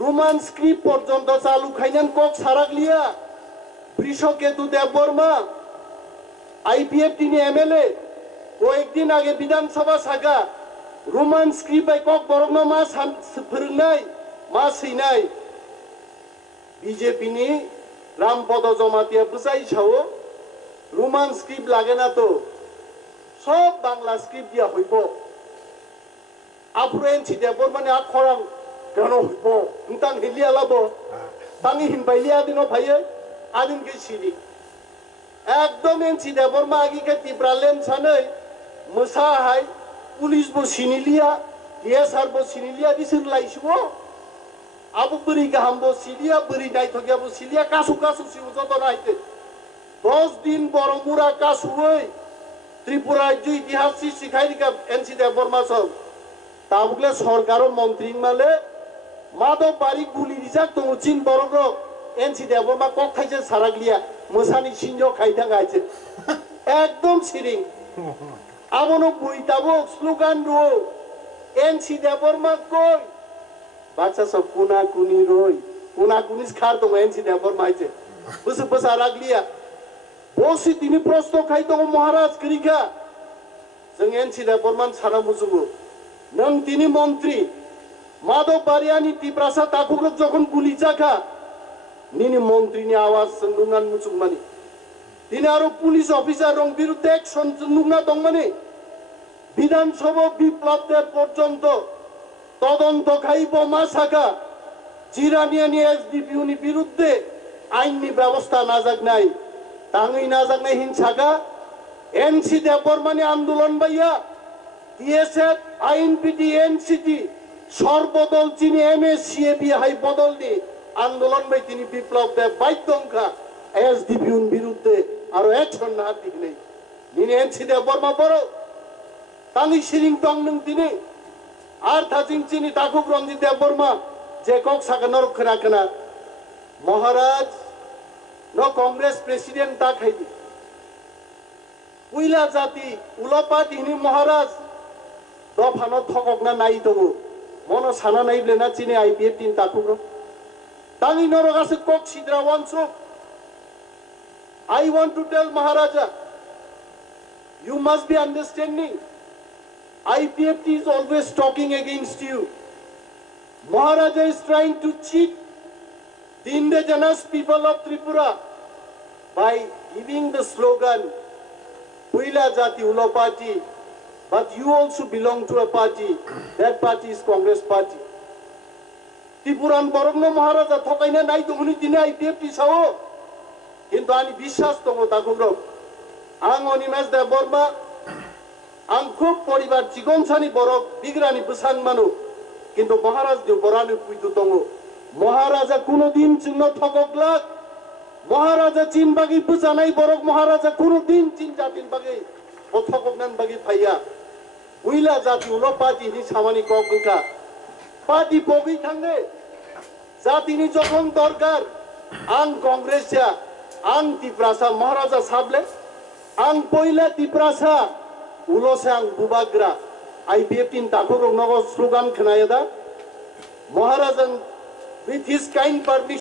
Roman script পর্যন্ত চালু খাইলেন কক সারাগলিয়া বৃষকেতু দেববর্মা আইপিএফ তিনি এমএলএ কয়েকদিন আগে বিধানসভা শাখা রোমান স্ক্রিপ্ট কক বরং মা फोरोंनाय मा सैनाय বিজেপি নি রামপদ জমাতিয়া বুঝাই ছাও রোমান স্ক্রিপ্ট লাগে না তো সব বাংলা স্ক্রিপ্ট দিয়া হইব আফ্রেন ছিদেবর মানে আখরাং কেন হইব নতাং হিলিয়া লাবো তাঙ্গি হিনবাইলিয়া দিনো ভাইয়ে আদিন কে সিরি একদম এনসি দেবর মা আগিকে তিব্রালেন সাनै মোসাহাই পুলিশ বো সিনিলিয়া ডিএসআর বো সিনিলিয়া বিসির লাইসবো আবু বরি গাহাম বো সিলিয়া বরি নাই থগিয়া বো সিলিয়া কাসু কাসু সিউ যত নাইতে 10 দিন বড়মুরা কাসুই ত্রিপুরা ইতিহাস শিখাইরিকা এনসি দেবর মা সব তাবুকলে সরকারও মন্ত্রী মালে মাদক বাড়ি গুলি রিজাক তো চিন বড় এনসি দেবর মা কক খাইছে সারাগলিয়া মোসানি সিনজো খাইতা গাইছে একদম সিরিং আমনো বইতাবো স্লোগান রো এনসি দেবর মা কই বাচ্চা সব কোনা কুনি রই কোনা কুনিস খার তো এনসি দেবর মাইছে বস বস আরাগলিয়া বসি তিনি প্রশ্ন খাইতো মহারাজ করিকা जों एनसि देबरमान सारा मुजुगो नों তিনি মন্ত্রী মাধব বারিয়ানি তিব্রাসা তাকুগ্রক যখন গুলি চাকা নিনি মন্ত্রীনি আওয়াজ সন্দুঙ্গান মুচুকমানি তিনি আরো পুলিশ অফিসার রং বিরুদ্ধে অ্যাকশন সন্দুঙ্গা দংমানি বিধানসভা বিপ্লব দেব পর্যন্ত তদন্ত খাইব মা শাখা জিরানিয়ানি এসডিপিউনি বিরুদ্ধে আইনি ব্যবস্থা না যাক নাই তাঙ্গই না যাক নাই হিংসাকা एनसी देबरमानी आंदोलन भाइया टीएसएफ आईएनपीटी एनसीटी सर्वदल चीनी एमएससीएबी हाई बदल नी आंदोलन भाई तिनी विप्लव देव बाध्यंखा एसडीपीउन बिरुद्धे आरो एक्शन ना दिख नहीं निनी एनसी देबरमा बरो तांगी सिरिंग दं नों तिनी आर थाजिं चीनी ताकुब रंजित देबरमा जे कक सागानर खोना महाराज न कांग्रेस प्रेसिडेंट ता खाइदि उइला जाति उलपातिनि महाराज दफानो थककना नाइ दबो मनो साना नाइब्लेना चिने आईपीएफ तीन ताकुग्र तांगी नरगासे कक Sidra वंशो I want to tell Maharaja you must be understanding IPFT is always talking against you Maharaja is trying to cheat the indigenous people of Tripura by giving the slogan Puila Jati Ulo Party, but you also belong to a party. That party is Congress Party. Tripuran Borogno Maharaja Thokaina Nai Dunguni Dine IPFT Sao. Kintu ani Bishas Tongo Takugro. Ang Onimas de Borma Ang Khub Poribar Chigonsani Borok Bigrani Busan Manu. Kintu Maharaj de Borani Puitu Tongo. Maharaja Kuno Din Chingno Thokoglak. महाराजा चीन बागी बुझानाय बरक महाराजा कुनु दिन चीन जातिन बागी अथकगनान बागी फाइया उइला जाति उलो party नि सामानि कगुका पार्टी बगै थांगे जातिनि जखन दरकार आं कांग्रेस या आं तिप्रासा महाराजा साबले आं पहिला तिप्रासा उलोसे आं बुबाग्रा आईपीएफ तीन ताकुरक नगो स्लोगान खोनायदा Maharaja with his kind permission